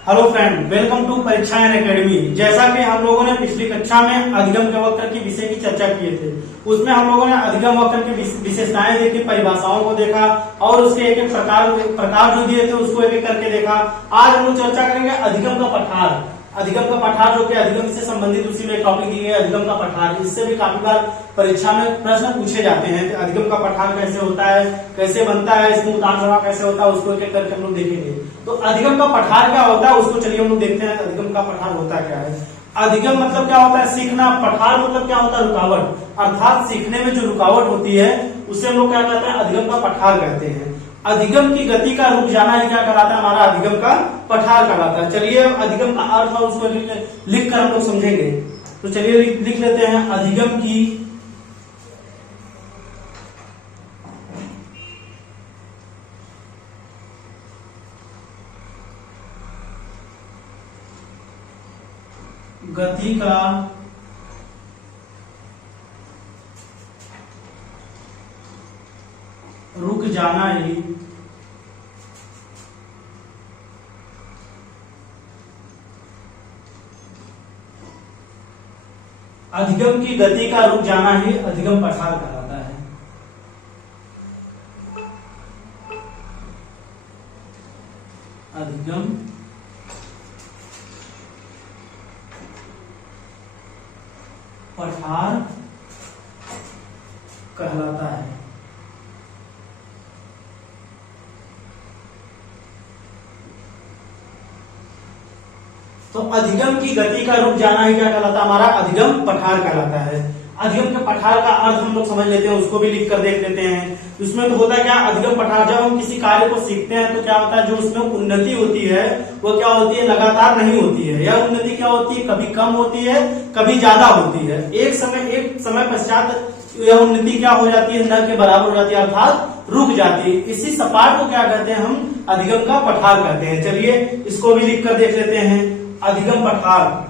Hello friend, welcome to Parikshayan academy. जैसा कि हम लोगों ने पिछली कक्षा में अधिगम के वक्र की विषय की चर्चा किए थे, उसमें हम लोगों ने अधिगम वक्र की विशेषताएं देखी, परिभाषाओं को देखा और उसके एक एक प्रकार जो दिए थे उसको एक एक करके देखा। आज हम लोग चर्चा करेंगे अधिगम का पठार। अधिगम का पठार जो कि अधिगम से संबंधित उसी में टॉपिक ही है, अधिगम का पठार। इससे भी काफी बार परीक्षा में प्रश्न पूछे जाते हैं कि अधिगम का पठार कैसे होता है, कैसे बनता है, इसमें उतार चढ़ाव कैसे होता है, उसको एक एक करके हम लोग देखेंगे। तो अधिगम का पठार क्या होता है उसको चलिए हम लोग देखते हैं। अधिगम का पठार होता क्या है। अधिगम मतलब क्या होता है, सीखना। पठार मतलब क्या होता है, रुकावट, अर्थात सीखने में जो रुकावट होती है उसे हम लोग क्या कहते हैं, अधिगम का पठार कहते हैं। अधिगम की गति का रुक जाना ही क्या कहलाता है, हमारा अधिगम का पठार कहलाता है। चलिए अधिगम का अर्थ और उसको लिख कर हम लोग समझेंगे। तो चलिए लिख लेते हैं, अधिगम की गति का रुक जाना ही अधिगम की गति का रुक जाना ही अधिगम पठार कहलाता है। अधिगम पठार कहलाता है। तो अधिगम की गति का रुक जाना ही क्या कहलाता है, हमारा अधिगम पठार कहलाता है। अधिगम के पठार का अर्थ हम लोग समझ लेते हैं, उसको भी लिख कर देख लेते हैं। उसमें तो होता क्या, अधिगम पठार जब हम किसी कार्य को सीखते हैं तो क्या होता है, जो उसमें उन्नति होती है वो क्या होती है, लगातार नहीं होती है। यह उन्नति क्या होती है, कभी कम होती है, कभी ज्यादा होती है। एक समय पश्चात यह उन्नति क्या हो जाती है, न के बराबर हो जाती है, अर्थात रुक जाती है। इसी सपाट को क्या कहते हैं, हम अधिगम का पठार कहते हैं। चलिए इसको भी लिख कर देख लेते हैं। अधिगम पठार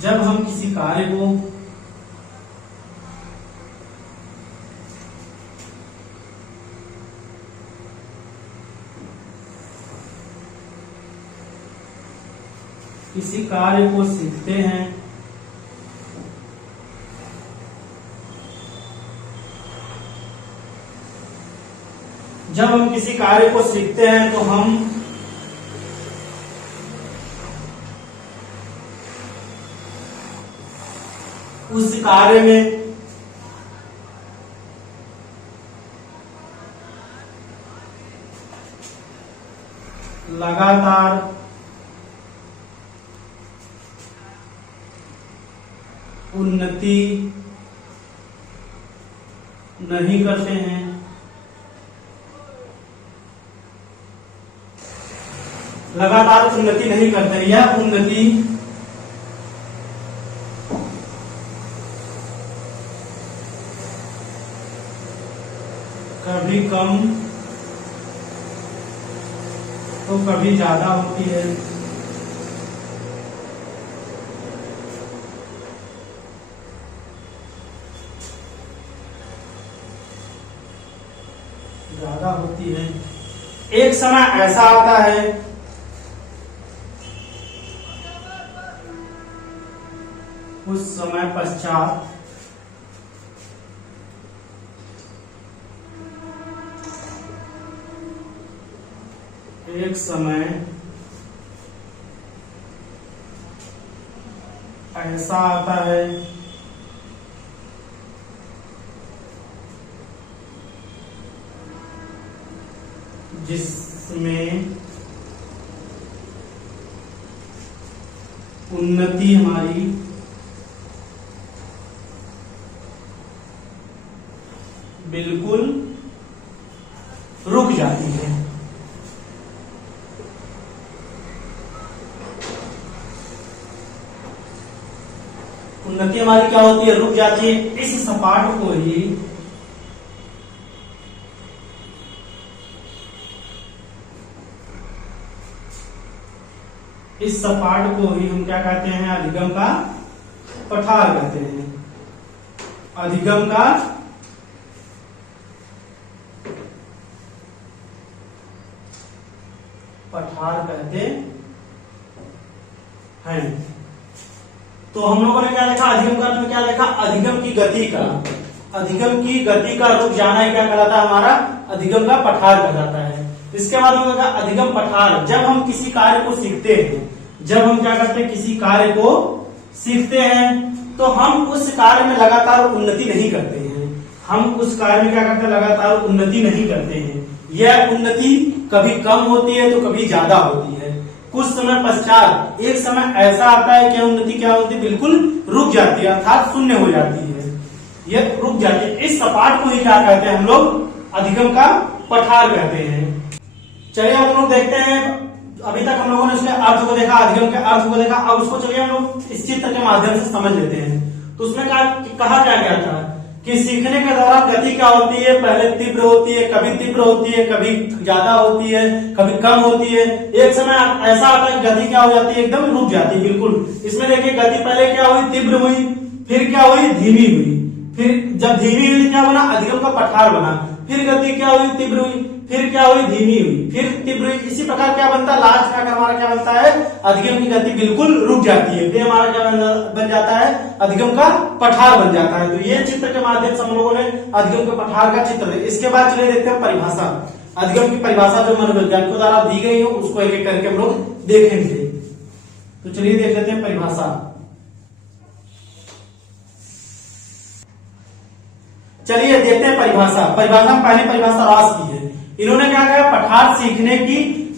जब हम किसी कार्य को सीखते हैं जब हम किसी कार्य को सीखते हैं तो हम उस कार्य में लगातार उन्नति नहीं करते हैं। लगातार उन्नति नहीं करते हैं, यह उन्नति कभी कम तो कभी ज्यादा होती है। ज्यादा होती है। एक समय ऐसा आता है उस समय पश्चात एक समय ऐसा आता है जिसमें उन्नति हमारी बिल्कुल रुक जाती है। उन्नति हमारी क्या होती है, रुक जाती है। इस सपाट को ही इस सपाट को ही हम क्या कहते हैं, अधिगम का पठार कहते हैं। अधिगम का पठार कहते हैं। तो हम लोगों ने क्या देखा, अधिगम का अर्थ में क्या देखा, अधिगम की गति का, अधिगम की गति का रुक जाना ही क्या कहलाता है, हमारा अधिगम का पठार कहलाता है। इसके बाद हम देखा अधिगम पठार, जब हम किसी कार्य को सीखते हैं, जब हम क्या करते हैं, किसी कार्य को सीखते हैं तो हम उस कार्य में लगातार उन्नति नहीं करते हैं, हम उस कार्य में क्या करते हैं, लगातार उन्नति नहीं करते हैं। यह उन्नति कभी कम होती है तो कभी ज्यादा होती है। कुछ समय पश्चात एक समय ऐसा आता है कि उन्नति क्या होती है, बिल्कुल रुक जाती है, अर्थात शून्य हो जाती है, यह रुक जाती है। इस सपाट को ही क्या कहते हैं हम लोग, अधिगम का पठार कहते हैं। चलिए हम लोग देखते हैं, अभी तक हम लोगों ने उसके अर्थ को देखा, अधिगम के अर्थ को देखा, अब उसको चलिए हम लोग इस चित्र के माध्यम से समझ लेते हैं। तो उसमें कहा क्या गया था कि सीखने के दौरान गति क्या होती है, पहले तीव्र होती है, कभी तीव्र होती है, कभी ज्यादा होती है, कभी कम होती है। एक समय ऐसा आता है गति क्या हो जाती है, एकदम रुक जाती है बिल्कुल। इसमें देखिए गति पहले क्या हुई, तीव्र हुई, फिर क्या हुई, धीमी हुई, फिर जब धीमी हुई क्या बना, अधिगम का पठार बना, फिर गति क्या हुई, तीव्र हुई, फिर क्या हुई, धीमी हुई, फिर तीव्र हुई। इसी प्रकार क्या बनता है, लास्ट में हमारा क्या बनता है, अधिगम की गति बिल्कुल रुक जाती है, फिर हमारा क्या बन जाता है, अधिगम का पठार बन जाता है। तो ये चित्र के माध्यम से हम लोगों ने अधिगम के पठार का चित्र है। इसके बाद चलिए देखते हैं परिभाषा, अधिगम की परिभाषा जो मनोवैज्ञानिकों द्वारा दी गई हो उसको एक एक करके हम लोग देखेंगे। तो चलिए देख लेते हैं परिभाषा। चलिए देखते हैं परिभाषा। परिभाषा में पहली परिभाषा रास की है। इन्होंने क्या कहा, पठार सीखने की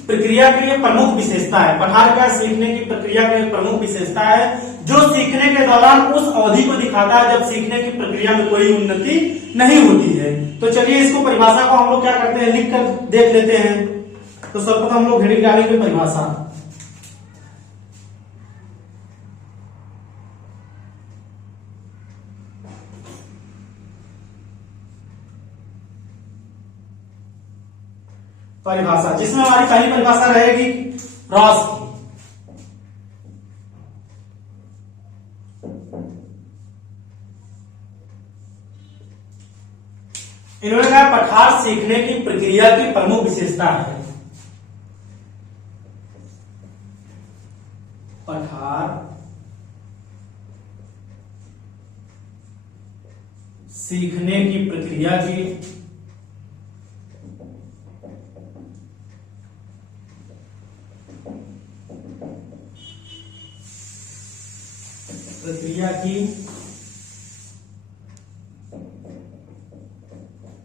प्रक्रिया के लिए प्रमुख विशेषता है। पठार क्या सीखने की प्रक्रिया के लिए प्रमुख विशेषता है जो सीखने के दौरान उस अवधि को दिखाता है जब सीखने की प्रक्रिया में कोई उन्नति नहीं होती है। तो चलिए इसको परिभाषा को हम लोग क्या करते हैं, लिख कर देख लेते हैं। तो सर्वप्रथम हम लोग हेडिंग डालेंगे परिभाषा। परिभाषा जिसमें हमारी पहली परिभाषा रहेगी रॉस की। इन्होंने कहा पठार सीखने की प्रक्रिया की प्रमुख विशेषता है। पठार सीखने की प्रक्रिया की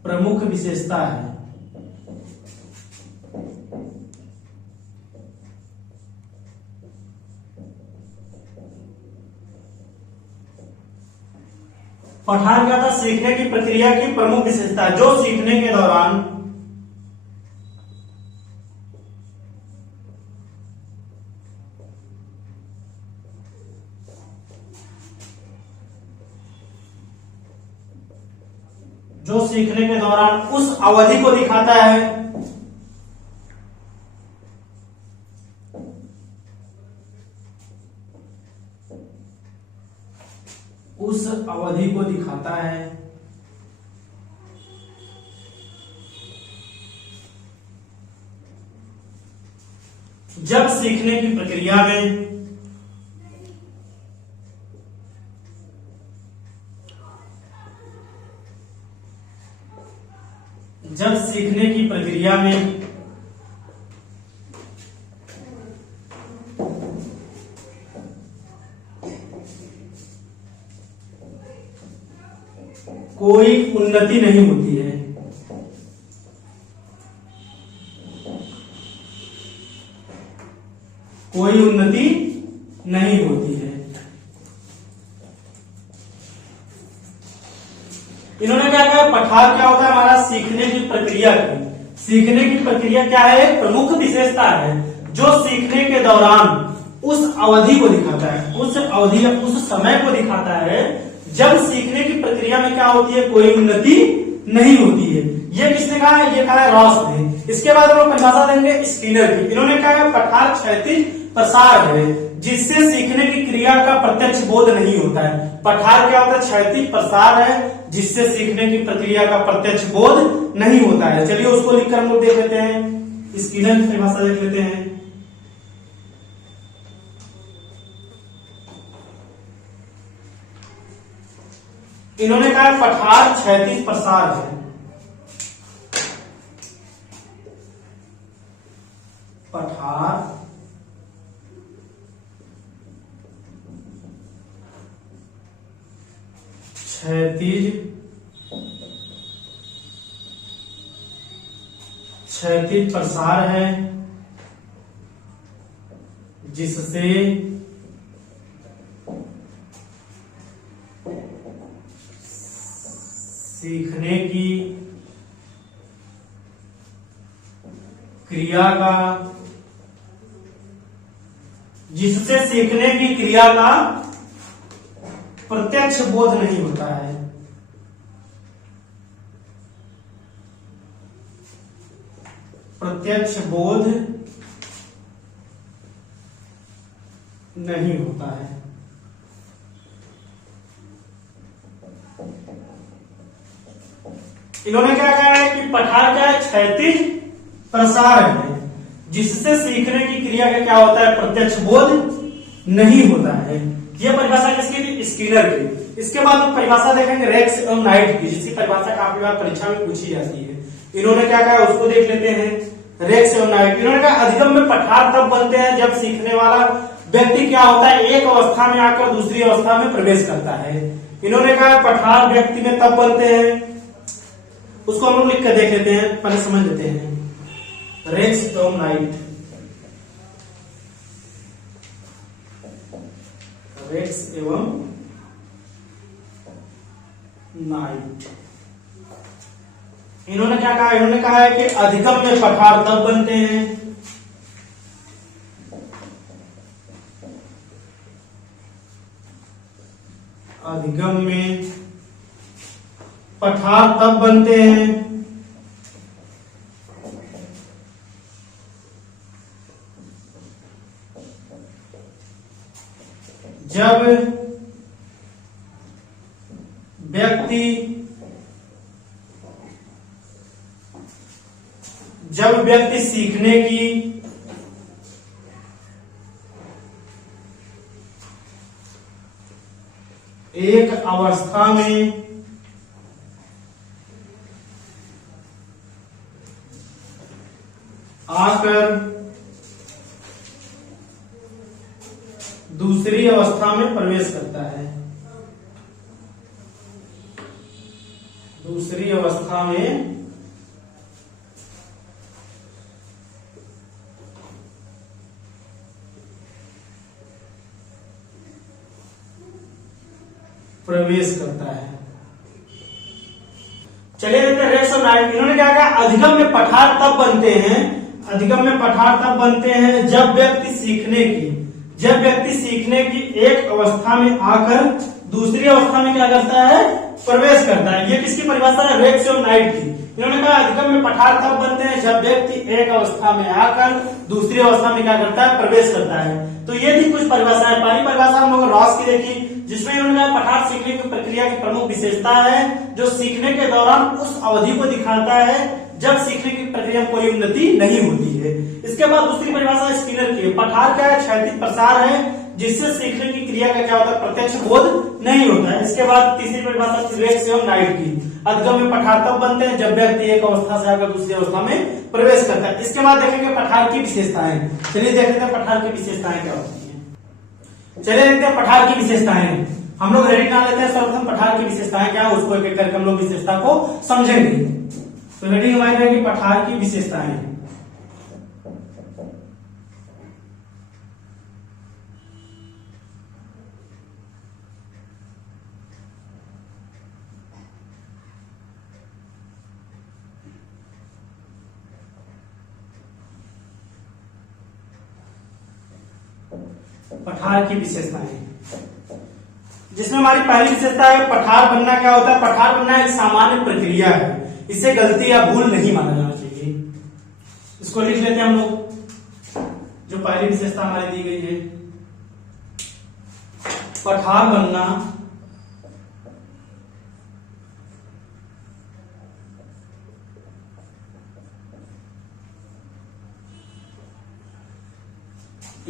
प्रमुख विशेषता है। पठार क्या था, सीखने की प्रक्रिया की प्रमुख विशेषता जो सीखने के दौरान उस अवधि को दिखाता है जब सीखने की प्रक्रिया में कोई उन्नति नहीं होती है, कोई उन्नति नहीं होती है। इन्होंने क्या कहा, पठार क्या होता है हमारा सीखने की प्रक्रिया की। सीखने की प्रक्रिया क्या है, प्रमुख विशेषता है जो सीखने के दौरान उस अवधि को दिखाता है, उस अवधि या उस समय को दिखाता है जब सीखने की प्रक्रिया में क्या होती है, कोई उन्नति नहीं होती है। ये किसने कहा है, ये कहा है रॉस ने। इसके बाद हम लोग परिभाषा देंगे स्किनर की। इन्होंने कहा है पठार क्षैतिज प्रसार है जिससे सीखने की क्रिया का प्रत्यक्ष बोध नहीं होता है। पठार क्या होता है? क्षैतिज प्रसार है जिससे सीखने की प्रक्रिया का प्रत्यक्ष बोध नहीं होता है। चलिए उसको लिखकर हम लोग देख लेते हैं, स्किनर की परिभाषा देख लेते हैं। इन्होंने कहा पठार क्षैतिज प्रसार है, पठार क्षैतिज प्रसार है जिससे सीखने की क्रिया का प्रत्यक्ष बोध नहीं होता है। प्रत्यक्ष बोध नहीं होता है। इन्होंने क्या कहा है कि पठार क्या है? क्षैतिज प्रसार है जिससे सीखने की क्रिया का क्या होता है? प्रत्यक्ष बोध नहीं होता है। यह परिभाषा किसकी थी? स्किनर की। इसके बाद हम परिभाषा देखेंगे रेक्स एवं नाइट की, जिसकी परिभाषा काफी बार परीक्षा में पूछी जाती है। इन्होंने क्या कहा उसको देख लेते हैं। रेक्स एवं नाइट, इन्होंने कहा अधिगम में पठार तब बनते हैं जब सीखने वाला व्यक्ति क्या होता है? एक अवस्था में आकर दूसरी अवस्था में प्रवेश करता है। इन्होंने कहा पठार व्यक्ति में तब बनते हैं, उसको हम लोग लिख कर देख लेते हैं, पहले समझ लेते हैं। रेक्स एवं नाइट, रेक्स एवं नाइट, इन्होंने क्या कहा? इन्होंने कहा है कि अधिगम में पठार तब बनते हैं अधिगम में पठार तब बनते हैं जब व्यक्ति सीखने की एक अवस्था में आकर दूसरी अवस्था में प्रवेश करता है। दूसरी अवस्था में प्रवेश करता है। चलिए देखते हैं रेक्स और नाइट। इन्होंने क्या कहा? अधिगम में पठार तब बनते हैं, अधिगम में पठार तब बनते हैं जब व्यक्ति सीखने की एक अवस्था में आकर दूसरी अवस्था में क्या करता है? प्रवेश करता है। ये किसकी परिभाषा है? रेक्स और नाइट की। इन्होंने कहा अधिगम में पठार तब बनते हैं जब व्यक्ति एक अवस्था में आकर दूसरी अवस्था में क्या करता है? प्रवेश करता है। तो ये थी कुछ परिभाषाएं। पहली परिभाषा हम लोग रॉस की देखी, जिसमें इन्होंने कहा पठार सीखने की प्रक्रिया की प्रमुख विशेषता है जो सीखने के दौरान उस अवधि को दिखाता है जब सीखने की प्रक्रिया में कोई उन्नति नहीं होती है। इसके बाद दूसरी परिभाषा स्किनर की, पठार क्या है? क्षैतिज प्रसार है जिससे सीखने की क्रिया का क्या होता है? प्रत्यक्ष बोध नहीं होता है। इसके बाद तीसरी परिभाषा रेक्स एवं नाइट की, अधिगम में पठार तब बनते हैं जब व्यक्ति एक अवस्था से आकर दूसरी अवस्था में प्रवेश करता है। इसके बाद देखेंगे पठार की विशेषताएं। चलिए देखते हैं पठार की विशेषताएं क्या होती है। चलिए देखते हैं पठार की विशेषताएं। हम लोग हेडिंग डाल लेते हैं सर्वप्रथम पठार की विशेषताएं क्या है, उसको एक एक करके हम लोग विशेषता को समझेंगे। तो हेडिंग हमारी रहेगी पठार की विशेषताएं। पठार की विशेषताएं, जिसमें हमारी पहली विशेषता है पठार बनना क्या होता है? पठार बनना एक सामान्य प्रक्रिया है, इसे गलती या भूल नहीं माना जाना चाहिए। इसको लिख लेते हैं हम लोग। जो पहली विशेषता हमारी दी गई है, पठार बनना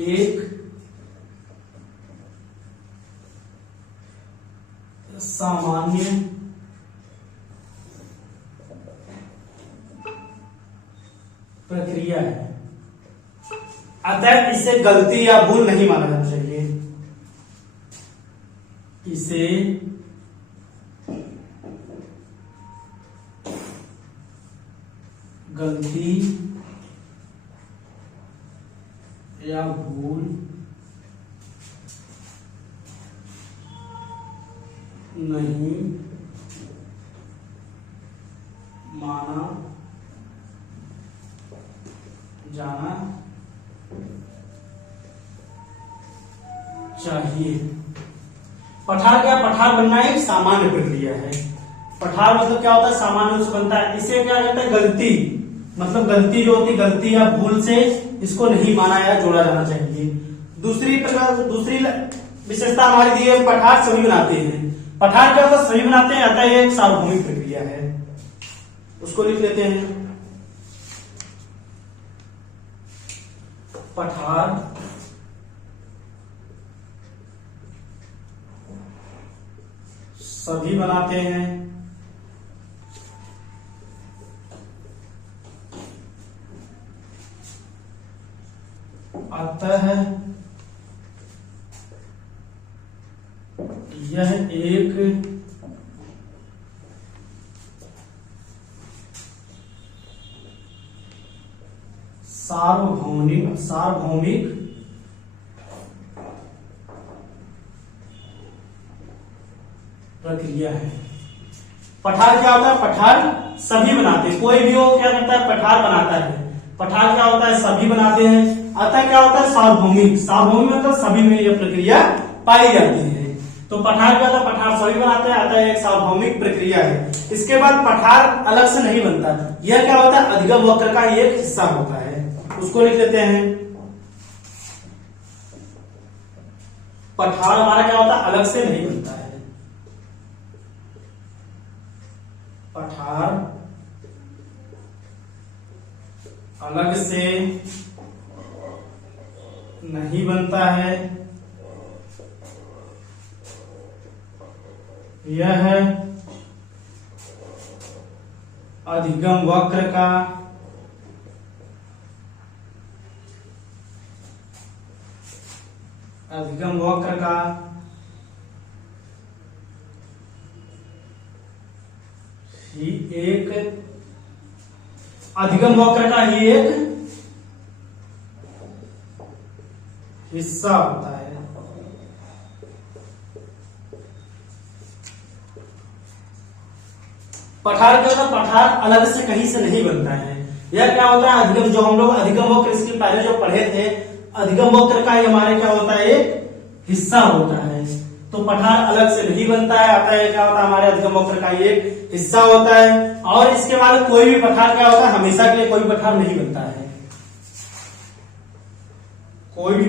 एक सामान्य प्रक्रिया है, अतः इसे गलती या भूल नहीं माना जाना चाहिए। इसे गलती या भूल नहीं माना जाना चाहिए। पठार क्या, पठार बनना एक सामान्य प्रक्रिया है। पठार मतलब क्या होता है, सामान्य रूप से बनता है। इसे क्या कहते हैं, गलती, मतलब गलती जो होती है, गलती या भूल से इसको नहीं माना या जोड़ा जाना चाहिए। दूसरी विशेषता हमारी दी है, पठार सभी बनाते हैं। पठार क्या होता है, सभी बनाते हैं, अतः यह एक सार्वभौमिक प्रक्रिया है। उसको लिख लेते हैं, पठार सभी बनाते हैं, अतः यह एक सार्वभौमिक प्रक्रिया है। पठार क्या होता है, पठार सभी बनाते हैं, कोई भी हो क्या करता है, पठार बनाता है। पठार क्या होता है, सभी बनाते हैं, अतः क्या होता है, सार्वभौमिक। सार्वभौमिक मतलब सभी में यह प्रक्रिया पाई जाती है। तो पठार क्या होता है, पठार सभी बनाते हैं, अतः एक सार्वभौमिक प्रक्रिया है। इसके बाद पठार अलग से नहीं बनता, यह क्या होता है, अधिगम वक्र का एक हिस्सा होता है। उसको लिख लेते हैं, पठार हमारा क्या होता है, अलग से नहीं बनता है। पठार अलग से नहीं बनता है, यह अधिगम वक्र का ही एक हिस्सा होता है। पठार क्या होता है, पठार अलग से कहीं से नहीं बनता है। यह क्या होता है, अधिगम, जो हम लोग अधिगम वक्र इसके पहले जो पढ़े थे, अधिगम वक्र का हमारे क्या होता है, एक हिस्सा होता है। तो पठार अलग से नहीं बनता है, अतः क्या होता है, हमारे अधिगम वक्र का एक हिस्सा होता है। और इसके बाद कोई भी पठार क्या होता है, हमेशा के लिए कोई पठार नहीं बनता है। कोई भी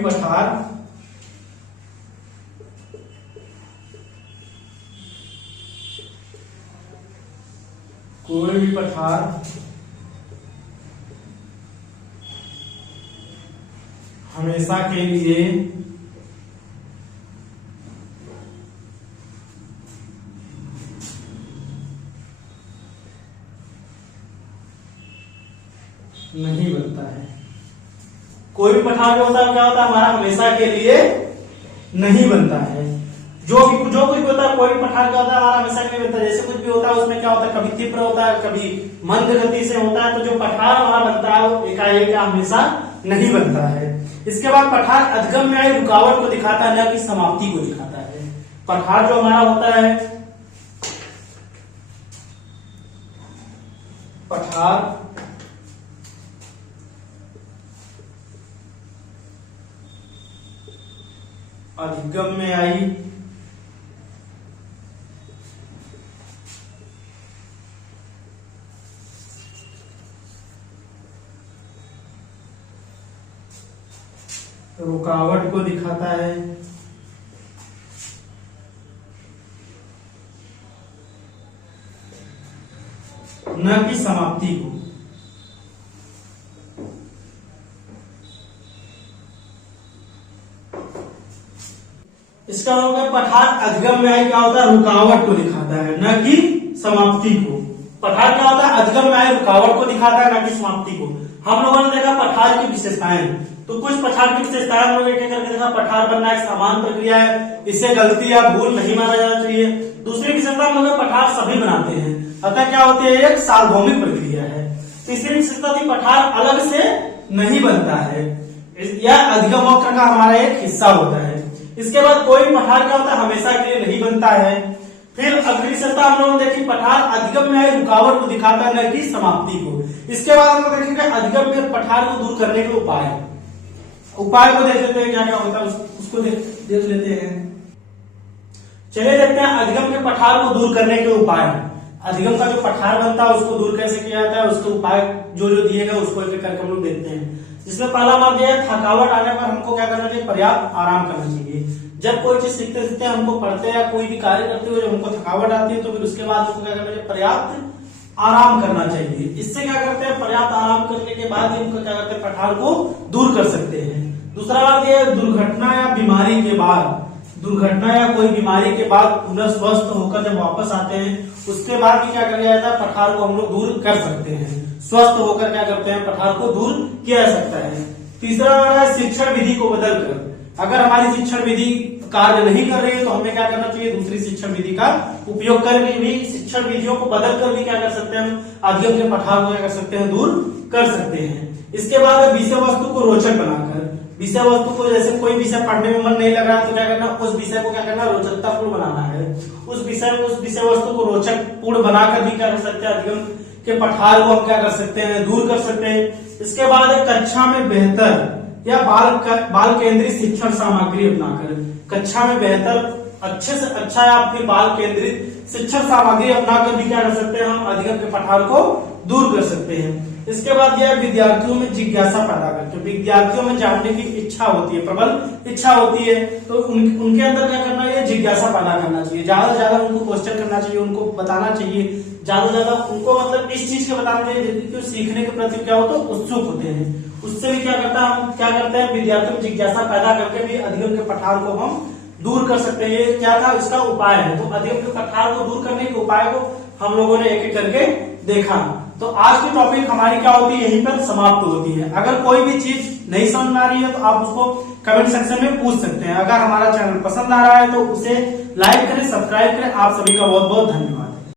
पठार हमेशा के लिए नहीं बनता है। कोई भी पठार जो होता है क्या होता है, हमारा हमेशा के लिए नहीं बनता है। जो कुछ भी होता है, कोई भी पठार क्या होता है, हमारा हमेशा के लिए बनता है। जैसे कुछ भी होता है उसमें क्या होता है, कभी तीव्र होता है, कभी मंद गति से होता है। तो जो पठार हमारा बनता है वो एकाएक हमेशा नहीं बनता है। इसके बाद पठार अधिगम में आई रुकावट को दिखाता है, न कि समाप्ति को दिखाता है। पठार जो हमारा होता है, पठार अधिगम में आई रुकावट को दिखाता है, न कि समाप्ति को। इसका मतलब पठार अधिगम में क्या होता है, रुकावट को दिखाता है, न कि समाप्ति को। पठार क्या होता है, अधिगम में रुकावट को दिखाता है, न कि समाप्ति को। हम लोगों ने देखा पठार की विशेषताएं, तो कुछ पठार की विशेषताएं हम लोग एक एक करके देखा। पठार बनना एक सामान्य प्रक्रिया है, इसे गलती या भूल नहीं माना जाना चाहिए। दूसरी विशेषता हम लोग पठार सभी बनाते हैं, अतः क्या होती है, एक सार्वभौमिक प्रक्रिया है। तीसरी विशेषता थी पठार अलग से नहीं बनता है, यह अधिगम वक्र का हमारा एक हिस्सा होता है। इसके बाद कोई पठार क्या होता है, हमेशा के लिए नहीं बनता है। फिर अगली विशेषता हम लोगों ने देखी, पठार अधिगम में रुकावट को दिखाता है, न कि समाप्ति को। इसके बाद हम लोग देखेंगे अधिगम में पठार को दूर करने के उपाय को देख लेते हैं, क्या क्या होता है उसको देख लेते हैं। चलिए देखते हैं अधिगम के पठार को दूर करने के उपाय। अधिगम का जो पठार बनता है उसको दूर कैसे किया जाता है, उसके उपाय जो जो दिए गए उसको एक एक करके हम लोग देखते हैं। जिसमें पहला माध्य है, थकावट आने पर हमको क्या करना चाहिए, पर्याप्त आराम करना चाहिए। जब कोई चीज सीखते सीखते हमको पढ़ते या कोई भी कार्य करते हुए जब हमको थकावट आती है, तो फिर उसके बाद हमको क्या करना चाहिए, पर्याप्त आराम करना चाहिए। इससे क्या करते हैं, पर्याप्त आराम करने के बाद हमको क्या करते हैं, पठार को दूर कर सकते हैं। दूसरा बात यह है, दुर्घटना या बीमारी के बाद, दुर्घटना या कोई बीमारी के बाद पुनः स्वस्थ होकर जब वापस आते हैं, उसके बाद भी क्या किया जाता है, पठार को हम लोग दूर कर सकते हैं। स्वस्थ होकर क्या करते हैं, पठार को दूर किया जा सकता है। तीसरा है, शिक्षण विधि को बदलकर। अगर हमारी शिक्षण विधि कार्य नहीं कर रही है तो हमें क्या करना चाहिए, दूसरी शिक्षण विधि का उपयोग करके भी, शिक्षण विधियों को बदलकर भी क्या कर सकते हैं, हम अधिगम के पठार को क्या कर सकते हैं, दूर कर सकते हैं। इसके बाद विषय वस्तु को रोचक बनाकर, विषय वस्तु को जैसे कोई विषय पढ़ने में मन नहीं लग रहा है तो क्या करना, उस विषय को क्या करना, रोचकतापूर्ण बनाना है। उस विषय वस्तु को रोचक पूर्ण बनाकर भी क्या कर सकते हैं, अधिगम के पठार को हम क्या कर सकते हैं, दूर कर सकते हैं। इसके बाद कक्षा में बेहतर या बाल केंद्रित शिक्षण सामग्री अपनाकर, कक्षा में बेहतर अच्छे से अच्छा या फिर बाल केंद्रित शिक्षण सामग्री अपनाकर भी क्या कर सकते हैं, हम अधिगम के पठार को दूर कर सकते हैं। इसके बाद यह विद्यार्थियों में जिज्ञासा पैदा करते हैं, विद्यार्थियों में जानने की इच्छा होती है, प्रबल इच्छा होती है, तो उनके अंदर क्या करना है, जिज्ञासा पैदा करना चाहिए। ज्यादा से ज्यादा उनको क्वेश्चन करना चाहिए, उनको बताना चाहिए, ज्यादा से ज्यादा उनको मतलब इस चीज के बताना चाहिए जो सीखने के प्रति क्या हो तो उत्सुक होते हैं। उससे भी क्या करता है, हम क्या करते हैं, विद्यार्थियों में जिज्ञासा पैदा करके भी अधिगम के पठार को हम दूर कर सकते हैं। ये क्या था, इसका उपाय है। तो अधिगम के पठार को दूर करने के उपाय को हम लोगों ने एक एक करके देखा। तो आज की टॉपिक हमारी क्या होती है, यहीं पर समाप्त होती है। अगर कोई भी चीज नहीं समझ में आ रही है तो आप उसको कमेंट सेक्शन में पूछ सकते हैं। अगर हमारा चैनल पसंद आ रहा है तो उसे लाइक करें, सब्सक्राइब करें। आप सभी का बहुत बहुत धन्यवाद।